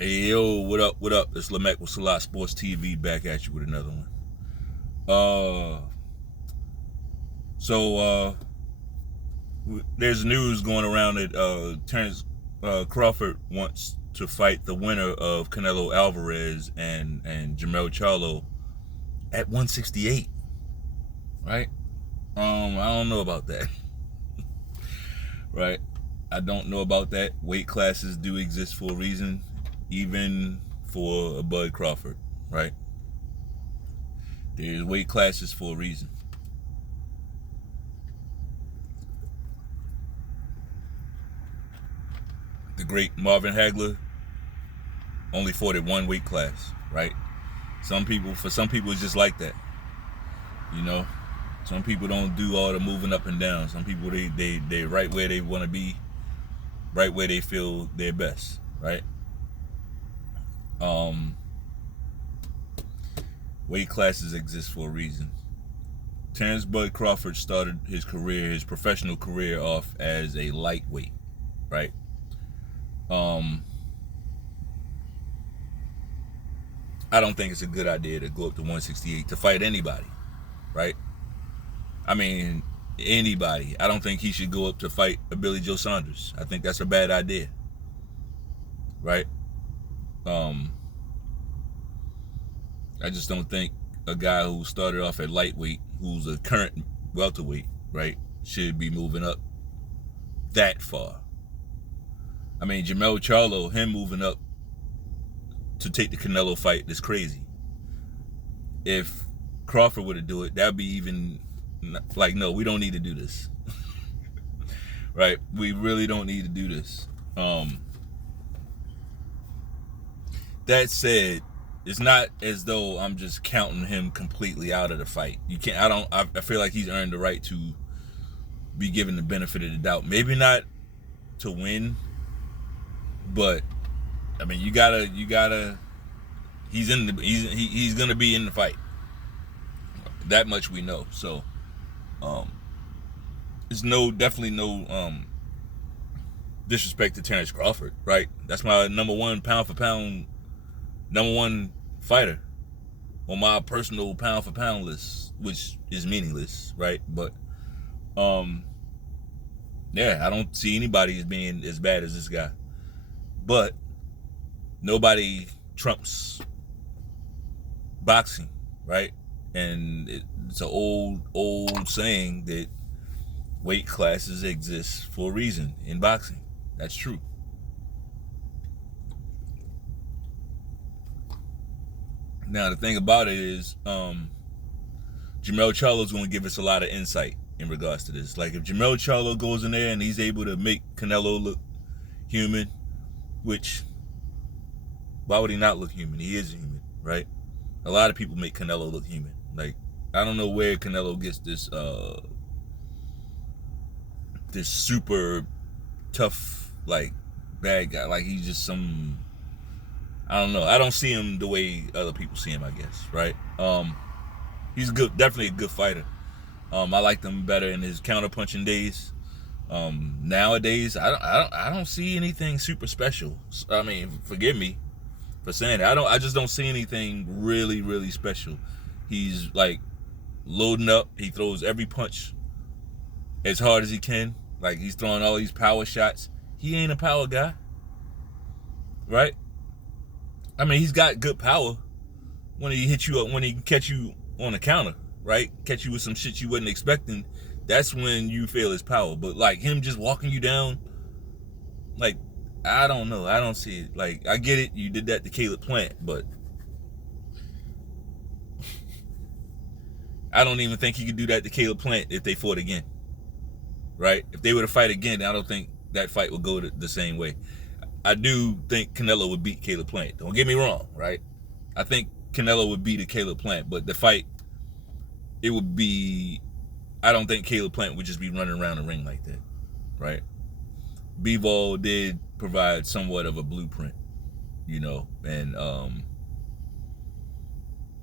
Hey yo, what up? What up? It's Lamech with Salat Sports TV back at you with another one. Uh, so there's news going around that Terrence Crawford wants to fight the winner of Canelo Alvarez and Jamel Charlo at 168. Right? I don't know about that. Right? I don't know about that. Weight classes do exist for a reason, even for a Bud Crawford. Right? There's weight classes for a reason. The great Marvin Hagler only fought at one weight class, right? For some people, it's just like that, you know. Some people don't do all the moving up and down. Some people they right where they want to be, right where they feel their best, right? Um, Weight classes exist for a reason. Terrence Bud Crawford started his professional career off as a lightweight, right? Um, I don't think it's a good idea to go up to 168 to fight anybody, right? I mean, anybody. I don't think he should go up to fight a Billy Joe Saunders. I think that's a bad idea, right? Um, I just don't think a guy who started off at lightweight, who's a current welterweight, right, should be moving up that far. I mean, Jamel Charlo, him moving up to take the Canelo fight is crazy. If Crawford were to do it, that'd be even like, no, we don't need to do this. Right? We really don't need to do this. That said, it's not as though I'm just counting him completely out of the fight. You can't. I feel like he's earned the right to be given the benefit of the doubt. Maybe not to win, but I mean, you gotta. He's gonna be in the fight. That much we know. So, there's definitely no disrespect to Terrence Crawford, right? That's my number one pound for pound, number one fighter on my personal pound for pound list, which is meaningless, right? But yeah, I don't see anybody as being as bad as this guy. But nobody trumps boxing, right? And it's an old saying that weight classes exist for a reason in boxing. That's true. Now the thing about it is, Jamel Charlo is going to give us a lot of insight in regards to this. Like if Jamel Charlo goes in there and he's able to make Canelo look human, which why would he not look human? He is human, right? A lot of people make Canelo look human. Like I don't know where Canelo gets this this super tough like bad guy. Like he's just some, I don't know. I don't see him the way other people see him, I guess, right? He's good, definitely a good fighter. I liked him better in his counterpunching days. Nowadays, I don't see anything super special. I mean, forgive me for saying that. I just don't see anything really, really special. He's like loading up. He throws every punch as hard as he can. Like he's throwing all these power shots. He ain't a power guy, right? I mean, he's got good power when he hits you up, when he can catch you on the counter, right? Catch you with some shit you wasn't expecting. That's when you feel his power. But like him just walking you down, like I don't know. I don't see it. Like I get it. You did that to Caleb Plant, but I don't even think he could do that to Caleb Plant if they fought again, right? If they were to fight again, I don't think that fight would go the same way. I do think Canelo would beat Caleb Plant. Don't get me wrong, right? I think Canelo would beat a Caleb Plant, but the fight, it would be, I don't think Caleb Plant would just be running around the ring like that, right? Bivol did provide somewhat of a blueprint, you know, and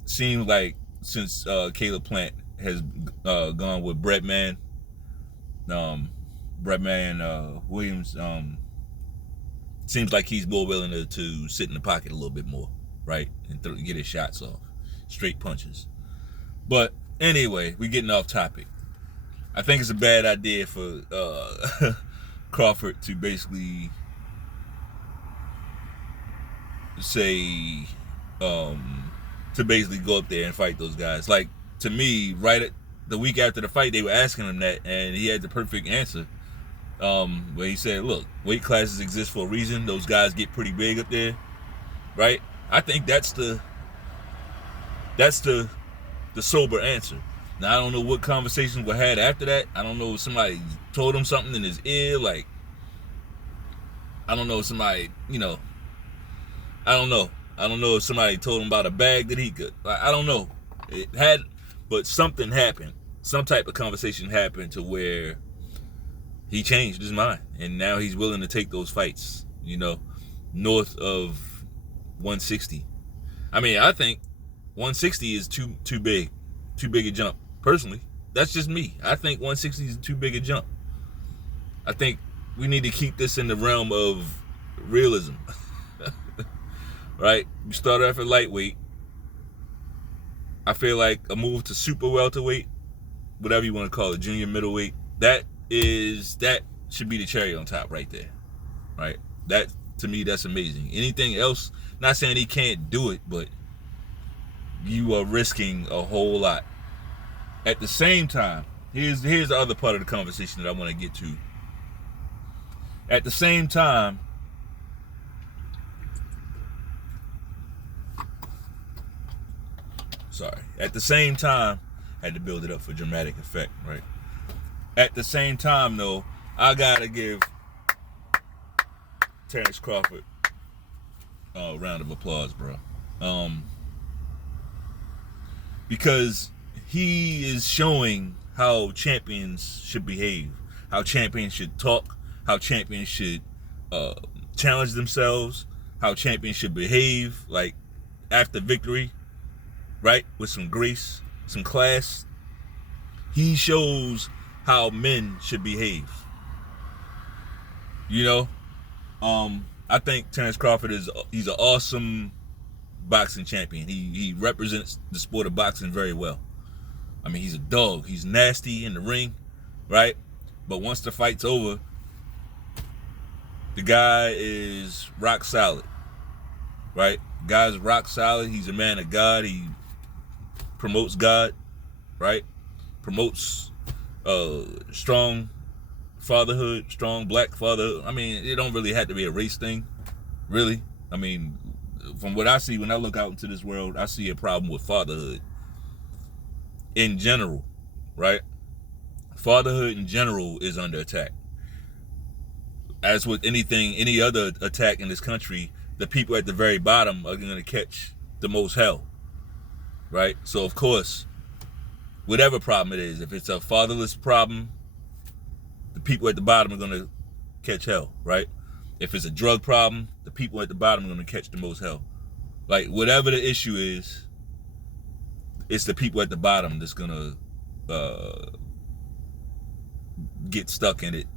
seems like since Caleb Plant has gone with Breadman Williams, seems like he's more willing to sit in the pocket a little bit more, right? And get his shots off. Straight punches. But anyway, we're getting off topic. I think it's a bad idea for Crawford to basically say, to basically go up there and fight those guys. Like, to me, right at the week after the fight, they were asking him that, and he had the perfect answer. Where he said, look, weight classes exist for a reason. Those guys get pretty big up there, right? I think that's the sober answer. Now, I don't know what conversations were had after that. I don't know if somebody told him something in his ear. Like, I don't know if somebody, I don't know. I don't know if somebody told him about a bag that he could. I don't know. But something happened. Some type of conversation happened to where he changed his mind. And now he's willing to take those fights, north of 160. I mean, I think 160 is too big a jump. Personally, that's just me. I think 160 is too big a jump. I think we need to keep this in the realm of realism. Right? You start off at lightweight. I feel like a move to super welterweight, whatever you want to call it, junior middleweight, that should be the cherry on top right there. Right? That, to me, that's amazing. Anything else, not saying he can't do it, but you are risking a whole lot. At the same time, here's the other part of the conversation that I want to get to. At the same time, I had to build it up for dramatic effect, right? At the same time, though, I gotta give Terrence Crawford a round of applause, bro. Because he is showing how champions should behave, how champions should talk, how champions should challenge themselves, how champions should behave, like, after victory, right? With some grace, some class. He shows how men should behave. I think Terrence Crawford he's an awesome boxing champion. He represents the sport of boxing very well. I mean, he's a dog. He's nasty in the ring, right? But once the fight's over, the guy is rock solid, right? Guy's rock solid. He's a man of God. He promotes God, right? Promotes strong fatherhood, strong black fatherhood. I mean, it don't really have to be a race thing, really. I mean, from what I see, when I look out into this world, I see a problem with fatherhood in general, right? Fatherhood in general is under attack. As with any other attack in this country, the people at the very bottom are going to catch the most hell, right? So, of course, whatever problem it is, if it's a fatherless problem, the people at the bottom are going to catch hell, right? If it's a drug problem, the people at the bottom are going to catch the most hell. Like, whatever the issue is, it's the people at the bottom that's going to get stuck in it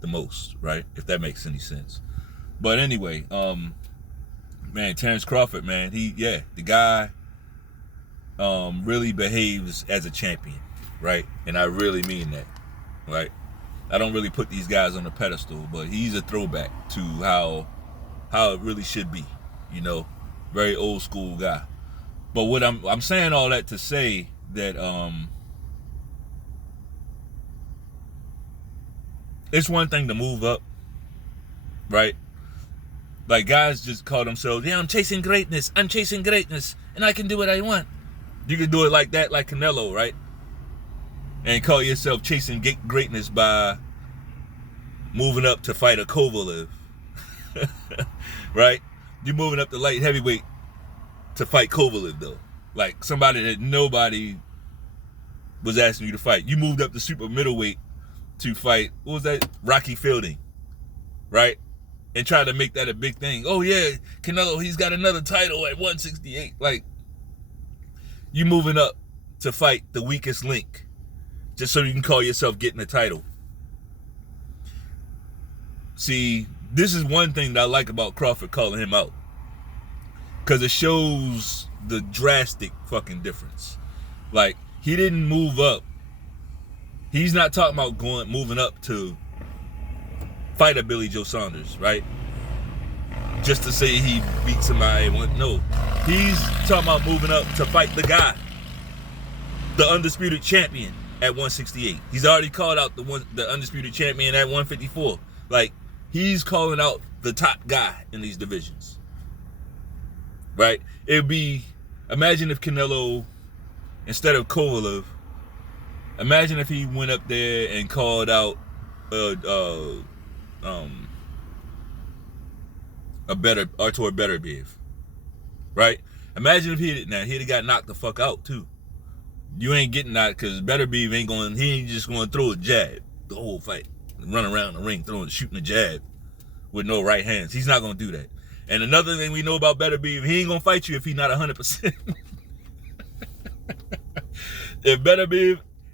the most, right? If that makes any sense. But anyway, man, Terrence Crawford, man, the guy really behaves as a champion, right? And I really mean that, right? I don't really put these guys on a pedestal, but he's a throwback to how it really should be, very old school guy. But what I'm saying all that to say that it's one thing to move up, right? Like, guys just call themselves, I'm chasing greatness, and I can do what I want. You can do it like that, like Canelo, right? And call yourself chasing greatness by moving up to fight a Kovalev, right? You're moving up to light heavyweight to fight Kovalev, though. Like, somebody that nobody was asking you to fight. You moved up to super middleweight to fight, what was that? Rocky Fielding, right? And try to make that a big thing. Oh yeah, Canelo, he's got another title at 168. Like, you moving up to fight the weakest link just so you can call yourself getting a title. See, this is one thing that I like about Crawford calling him out, because it shows the drastic fucking difference. Like, he didn't move up. He's not talking about moving up to fight a Billy Joe Saunders, right? Just to say he beat somebody. No, he's talking about moving up to fight the guy, the undisputed champion at 168. He's already called out the undisputed champion at 154. Like, he's calling out the top guy in these divisions, right? It'd be, imagine if Canelo, instead of Kovalev, imagine if he went up there and called out Artur Benavidez, right? Imagine if he'd have got knocked the fuck out too. You ain't getting that, because Benavidez he ain't just going to throw a jab the whole fight, run around the ring shooting a jab with no right hands. He's not going to do that. And another thing we know about Benavidez, he ain't going to fight you if he's not 100%.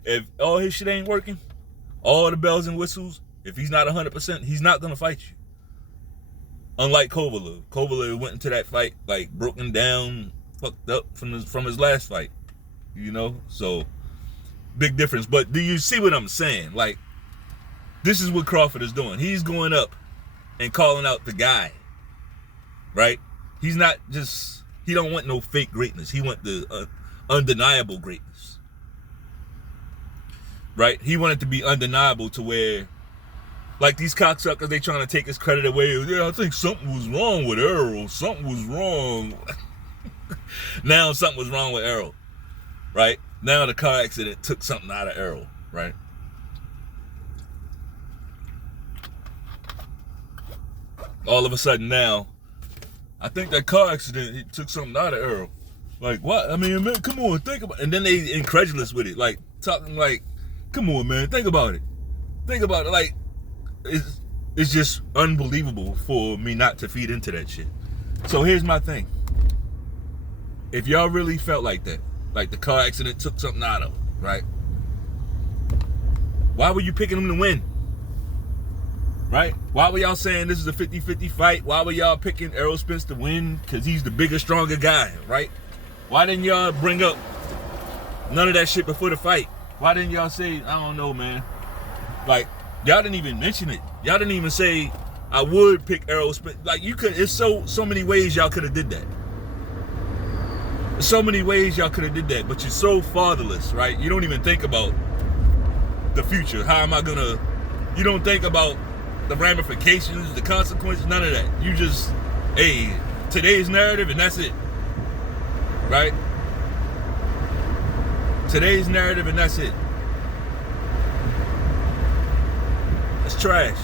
If all his shit ain't working, all the bells and whistles, if he's not 100%, he's not going to fight you. Unlike Kovalev. Kovalev went into that fight like broken down, fucked up from his last fight. You know? So, big difference. But do you see what I'm saying? Like, this is what Crawford is doing. He's going up and calling out the guy. Right? He's not just, he don't want no fake greatness. He want the undeniable greatness. Right? He wanted to be undeniable, to where, like, these cocksuckers, they trying to take his credit away. Yeah, I think something was wrong with Errol. Something was wrong. Now something was wrong with Errol. Right? Now the car accident took something out of Errol. Right? All of a sudden now, I think that car accident, it took something out of Errol. Like, what? I mean, man, come on, think about it. And then they incredulous with it. Like, talking like, come on, man, think about it. Think about it. Like, it's just unbelievable for me not to feed into that shit. So here's my thing. If y'all really felt like that, like the car accident took something out of him, right? Why were you picking him to win? Right? Why were y'all saying this is a 50-50 fight? Why were y'all picking Errol Spence to win? Because he's the bigger, stronger guy, right? Why didn't y'all bring up none of that shit before the fight? Why didn't y'all say, I don't know, man? Like, y'all didn't even mention it. Y'all didn't even say, I would pick Errol Spence. Like, you could, it's so many ways y'all could have did that. There's so many ways y'all could have did that, but you're so fatherless, right? You don't even think about the future. How am I gonna, you don't think about the ramifications, the consequences, none of that. You just, hey, today's narrative and that's it. Right? Today's narrative and that's it. It's trash.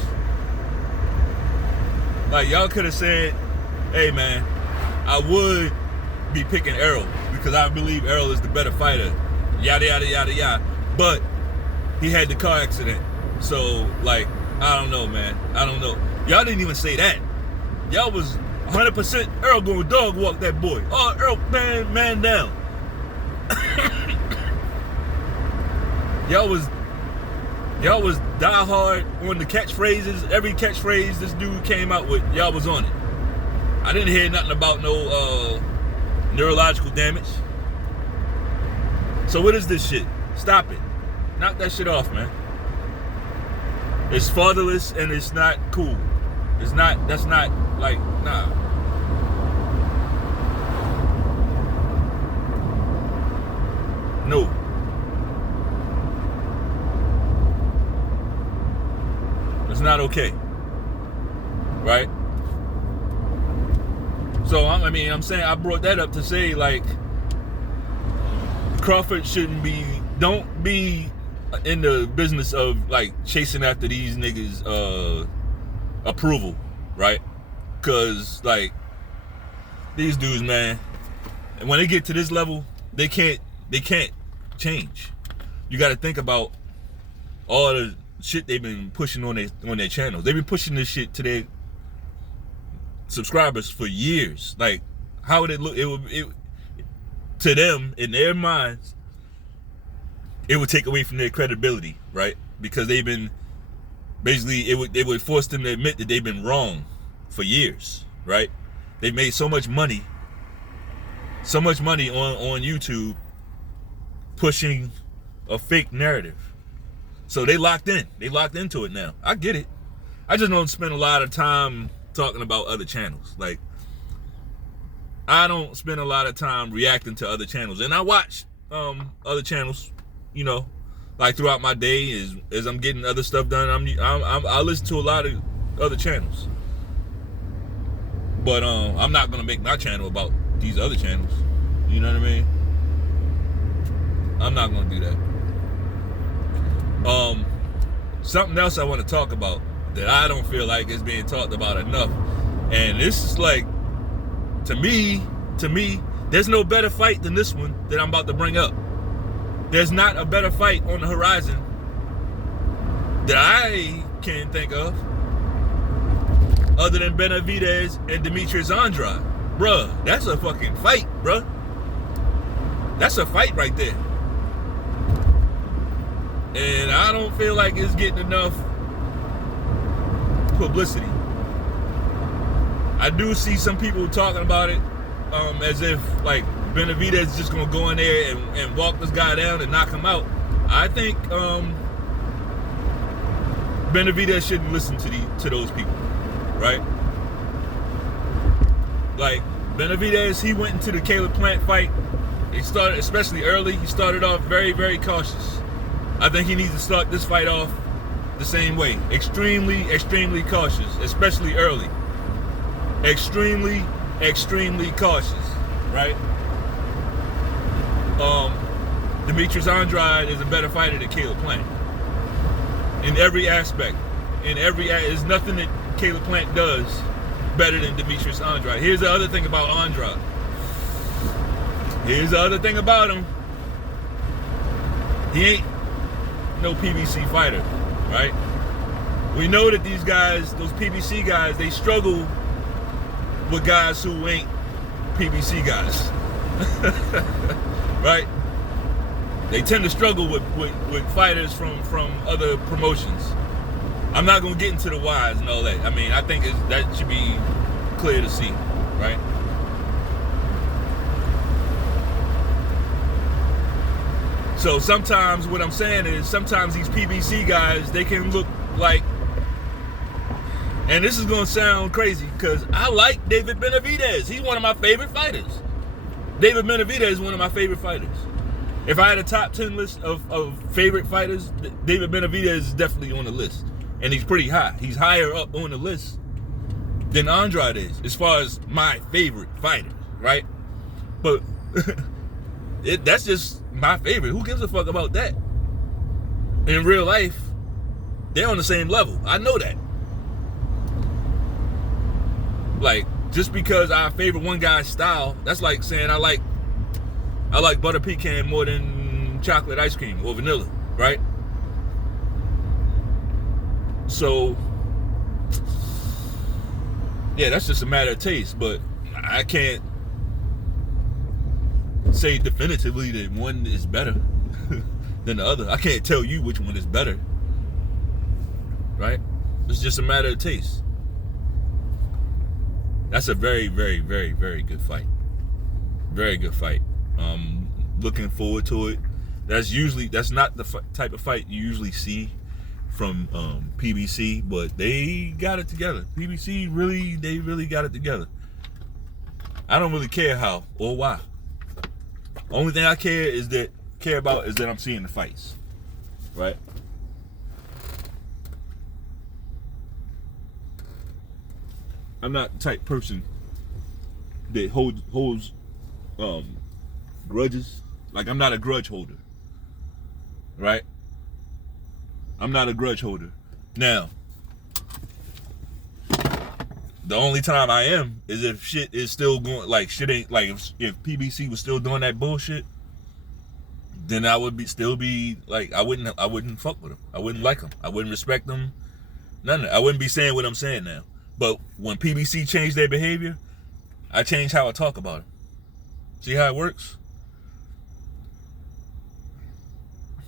Like, y'all could have said, hey man, I would be picking Errol because I believe Errol is the better fighter. Yada, yada, yada, yada. But he had the car accident. So, like, I don't know, man. I don't know. Y'all didn't even say that. Y'all was 100% Errol going dog walk that boy. Oh, Errol, man down. Y'all was die hard on the catchphrases. Every catchphrase this dude came out with, y'all was on it. I didn't hear nothing about no neurological damage. So what is this shit? Stop it. Knock that shit off, man. It's fatherless and it's not cool. It's not, that's not, like, nah. No. It's not okay. Right? So, I'm saying, I brought that up to say, like, Crawford shouldn't be, don't be in the business of, like, chasing after these niggas approval, right? Because, like, these dudes, man, when they get to this level, they can't change. You got to think about all the shit they've been pushing on their channels. They've been pushing this shit to their subscribers for years. Like, how would it look? It to them, in their minds, it would take away from their credibility, right? Because they've been Basically, it would force them to admit that they've been wrong for years, right? They've made so much money on YouTube pushing a fake narrative. So they locked in. They locked into it now. I get it. I just don't spend a lot of time talking about other channels. Like, I don't spend a lot of time reacting to other channels. And I watch other channels, you know, like throughout my day as I'm getting other stuff done. I listen to a lot of other channels. But I'm not gonna make my channel about these other channels. You know what I mean? I'm not gonna do that. Something else I want to talk about that I don't feel like is being talked about enough, and this is like, to me, there's no better fight than this one that I'm about to bring up. There's not a better fight on the horizon that I can think of other than Benavidez and Demetrius Andrade. Bruh, that's a fucking fight, bruh. That's a fight right there. And I don't feel like it's getting enough publicity. I do see some people talking about it as if like Benavidez is just gonna go in there and walk this guy down and knock him out. I think Benavidez shouldn't listen to those people, right? Like Benavidez, he went into the Caleb Plant fight. He started, especially early, he started off very, very cautious. I think he needs to start this fight off the same way. Extremely, extremely cautious, especially early. Extremely, extremely cautious, right? Demetrius Andrade is a better fighter than Caleb Plant. In every aspect. There's nothing that Caleb Plant does better than Demetrius Andrade. Here's the other thing about Andrade. Here's the other thing about him. He ain't no PBC fighter, right? We know that these guys, those PBC guys, they struggle with guys who ain't PBC guys, right? They tend to struggle with fighters from other promotions. I'm not gonna get into the whys and all that. I mean, I think that should be clear to see, right? So sometimes what I'm saying is sometimes these PBC guys, they can look like, and this is going to sound crazy because I like David Benavidez. He's one of my favorite fighters. David Benavidez is one of my favorite fighters. If I had a top 10 list of favorite fighters, David Benavidez is definitely on the list. And he's pretty high. He's higher up on the list than Andrade is as far as my favorite fighter, right? But that's just my favorite. Who gives a fuck about that? In real life, they're on the same level. I know that. Like, just because I favor one guy's style, that's like saying I like butter pecan more than chocolate ice cream or vanilla, right? So, yeah, that's just a matter of taste, but I can't say definitively that one is better than the other. I can't tell you which one is better, right? It's just a matter of taste. That's a very, very, very, very good fight. Very good fight. Looking forward to it. That's not the type of fight you usually see from PBC, but they got it together. PBC really got it together. I don't really care how or why. Only thing I care about is that I'm seeing the fights, right? I'm not the type person that holds grudges. Like, I'm not a grudge holder, right? I'm not a grudge holder. Now, the only time I am is if shit is still going, like shit ain't, like if PBC was still doing that bullshit, then I would still be like, I wouldn't fuck with them. I wouldn't like them. I wouldn't respect them. None of it. I wouldn't be saying what I'm saying now. But when PBC changed their behavior, I changed how I talk about them. See how it works?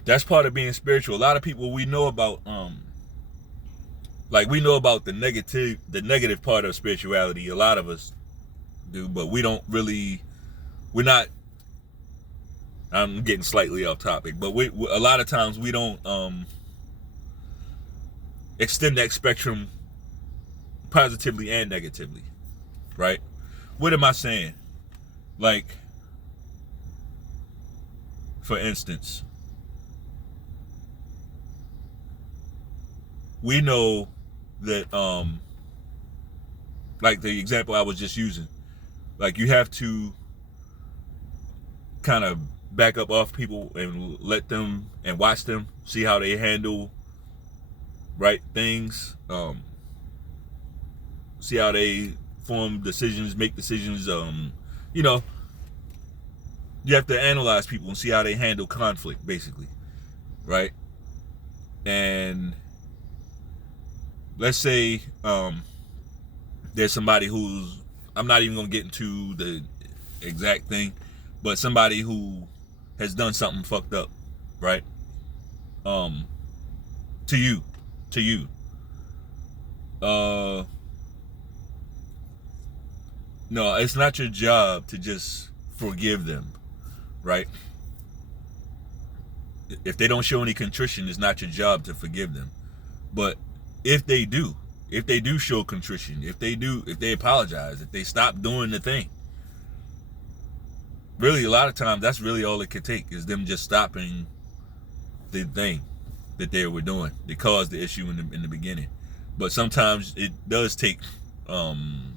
That's part of being spiritual. A lot of people we know about Like, we know about the negative part of spirituality. A lot of us do, but we don't really. We're not. I'm getting slightly off topic, but we a lot of times we don't extend that spectrum positively and negatively, right? What am I saying? Like, for instance, we know that like the example I was just using, like, you have to kind of back up off people and let them and watch them, see how they handle right things, see how they form decisions, make decisions. You know, you have to analyze people and see how they handle conflict, basically, right? And let's say there's somebody who's, I'm not even gonna get into the exact thing, but somebody who has done something fucked up, right? To you. No, it's not your job to just forgive them, right? If they don't show any contrition, it's not your job to forgive them. But if they do show contrition, if they apologize, if they stop doing the thing, really, a lot of times, that's really all it could take, is them just stopping the thing that they were doing that caused the issue in the beginning. But sometimes it does take some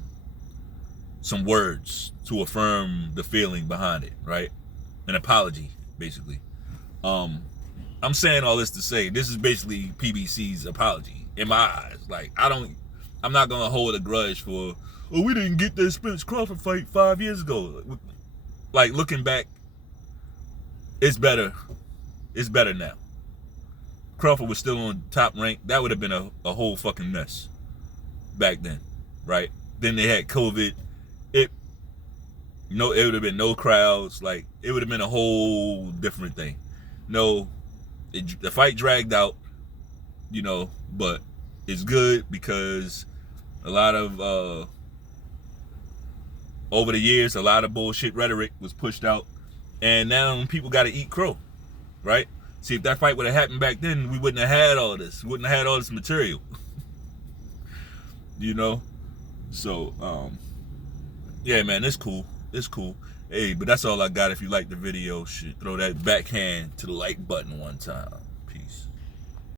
words to affirm the feeling behind it, right? An apology, basically. I'm saying all this to say, this is basically PBC's apology in my eyes. Like, I'm not gonna hold a grudge for, oh, we didn't get that Spence Crawford fight 5 years ago. Like, looking back, it's better. It's better now. Crawford was still on top rank. That would have been a whole fucking mess back then, right? Then they had COVID. It would have been no crowds. Like, it would have been a whole different thing. No, the fight dragged out, but it's good because a lot of over the years, a lot of bullshit rhetoric was pushed out, and now people got to eat crow, right? See, if that fight would have happened back then, we wouldn't have had all this. We wouldn't have had all this material. So, yeah, man, it's cool. It's cool. Hey, but that's all I got. If you like the video, throw that backhand to the like button one time. Peace.